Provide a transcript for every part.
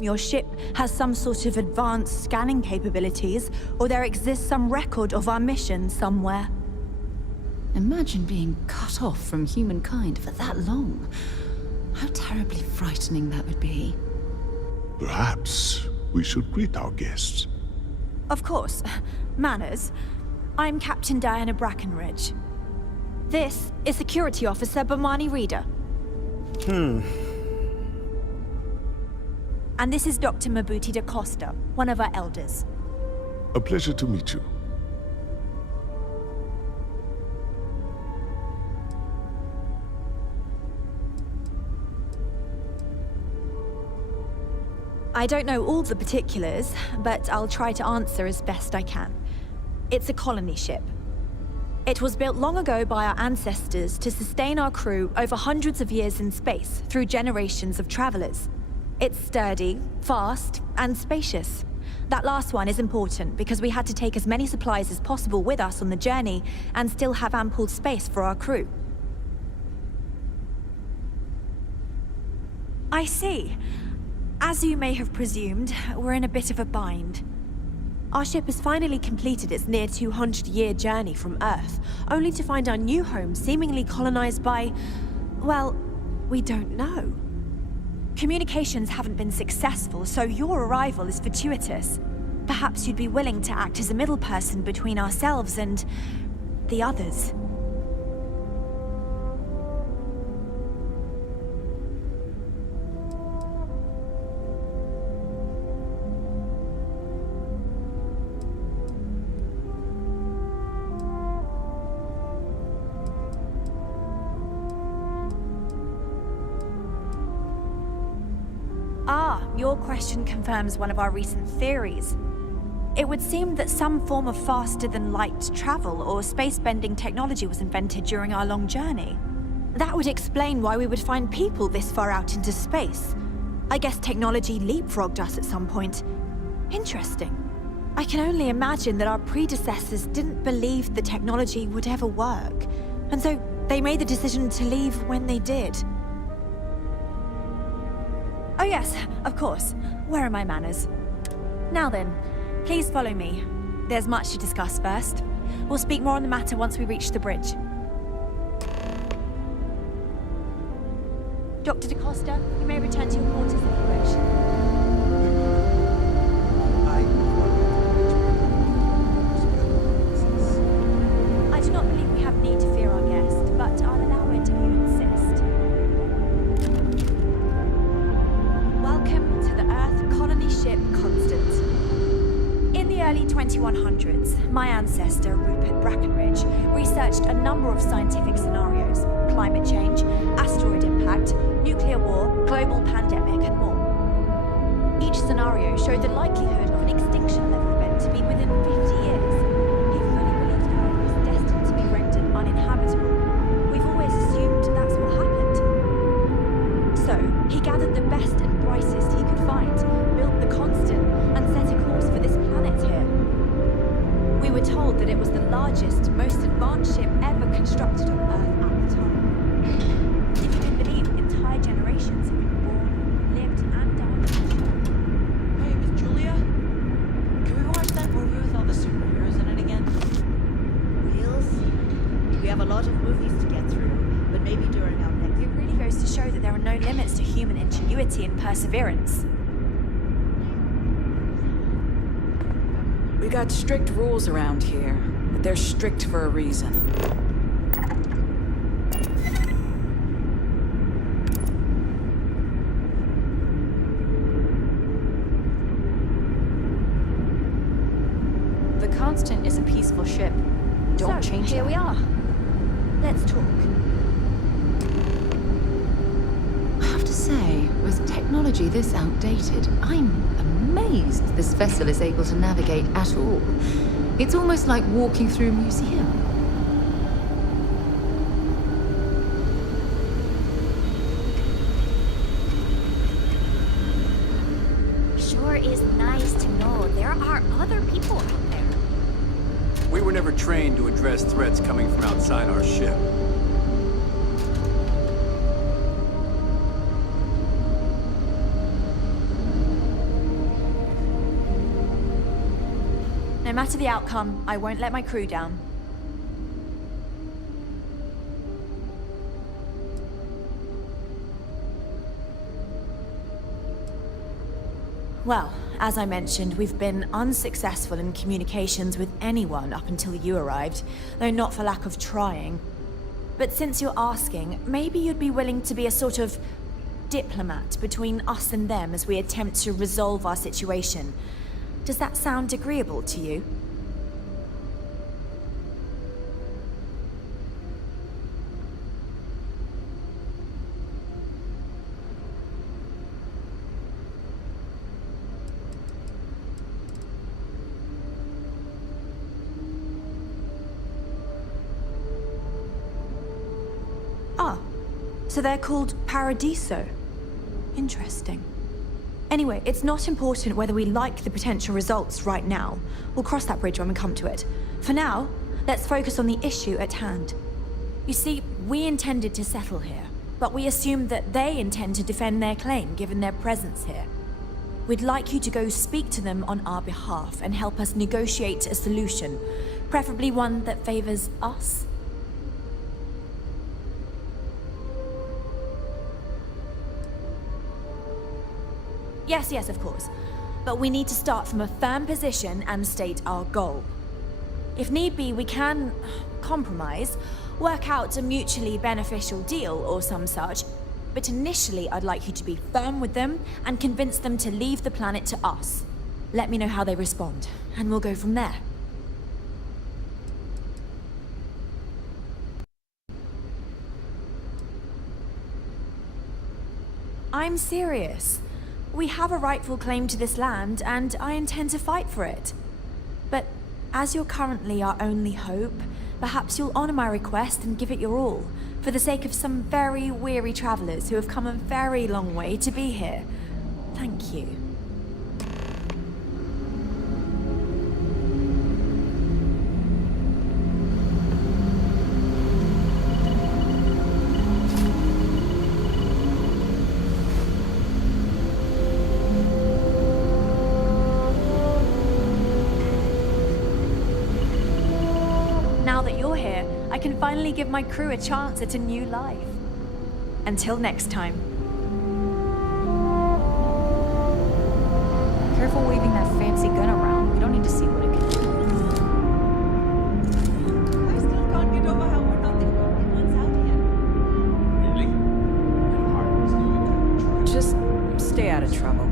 your ship has some sort of advanced scanning capabilities, or there exists some record of our mission somewhere. Imagine being cut off from humankind for that long. How terribly frightening that would be. Perhaps we should greet our guests. Of course. Manners. I'm Captain Diana Brackenridge. This is Security Officer Bomani Reader. And this is Dr. Mabuti da Costa, one of our elders. A pleasure to meet you. I don't know all the particulars, but I'll try to answer as best I can. It's a colony ship. It was built long ago by our ancestors to sustain our crew over hundreds of years in space through generations of travelers. It's sturdy, fast, and spacious. That last one is important because we had to take as many supplies as possible with us on the journey and still have ample space for our crew. I see. As you may have presumed, we're in a bit of a bind. Our ship has finally completed its near 200-year journey from Earth, only to find our new home seemingly colonized by... well, we don't know. Communications haven't been successful, so your arrival is fortuitous. Perhaps you'd be willing to act as a middle person between ourselves and... the others. Your question confirms one of our recent theories. It would seem that some form of faster-than-light travel or space-bending technology was invented during our long journey. That would explain why we would find people this far out into space. I guess technology leapfrogged us at some point. Interesting. I can only imagine that our predecessors didn't believe the technology would ever work, and so they made the decision to leave when they did. Oh yes, of course. Where are my manners? Now then, please follow me. There's much to discuss first. We'll speak more on the matter once we reach the bridge. Dr. da Costa, you may return to your quarters if you wish. I do not believe we have need to fear our guest, but I'll allow it if you insist. Welcome to the Earth colony ship Constant. In the early 2100s, my ancestor, Rupert Brackenridge, researched a number of scientific scenarios: climate change, asteroid impact, nuclear war, global pandemic, and more. Each scenario showed the likelihood of an extinction level event to be within 50 years. He fully believed Earth was destined to be rendered uninhabitable. We've always assumed that's what happened. So, he gathered the best and brightest he could find, built the Constant, and set a course for this planet here. We were told that it was the largest, most advanced ship ever constructed on Earth at the time. If you can believe, entire generations have been born, lived, and died. Hey, Miss Julia? Can we watch that movie with all the superheroes in it again? Wheels? We have a lot of movies to get through, but maybe during our next... It really goes to show that there are no limits to human ingenuity and perseverance. We got strict rules around here, but they're strict for a reason. The Constant is a peaceful ship. Don't change here that. we are. Let's talk. I have to say, with technology this outdated, I'm amazed this vessel is able to navigate at all. It's almost like walking through a museum. Sure is nice to know there are other people out there. We were never trained to address threats coming from outside our ship. No matter the outcome, I won't let my crew down. Well, as I mentioned, we've been unsuccessful in communications with anyone up until you arrived, though not for lack of trying. But since you're asking, maybe you'd be willing to be a sort of diplomat between us and them as we attempt to resolve our situation. Does that sound agreeable to you? Ah, so they're called Paradiso. Interesting. Anyway, it's not important whether we like the potential results right now. We'll cross that bridge when we come to it. For now, let's focus on the issue at hand. You see, we intended to settle here, but we assumed that they intend to defend their claim given their presence here. We'd like you to go speak to them on our behalf and help us negotiate a solution, preferably one that favors us. Yes, of course. But we need to start from a firm position and state our goal. If need be, we can compromise, work out a mutually beneficial deal or some such. But initially, I'd like you to be firm with them and convince them to leave the planet to us. Let me know how they respond, and we'll go from there. I'm serious. We have a rightful claim to this land, and I intend to fight for it. But as you're currently our only hope, perhaps you'll honor my request and give it your all, for the sake of some very weary travelers who have come a very long way to be here. Thank you. Now that you're here, I can finally give my crew a chance at a new life. Until next time. Careful waving that fancy gun around. We don't need to see what it can do. I still can't get over how we're not the only ones out here. Just stay out of trouble.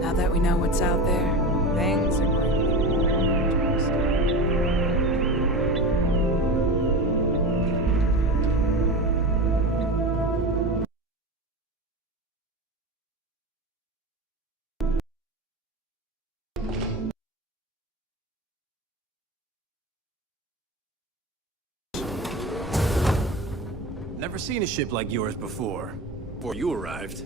Now that we know what's out there, things are going to be interesting. Never seen a ship like yours before you arrived.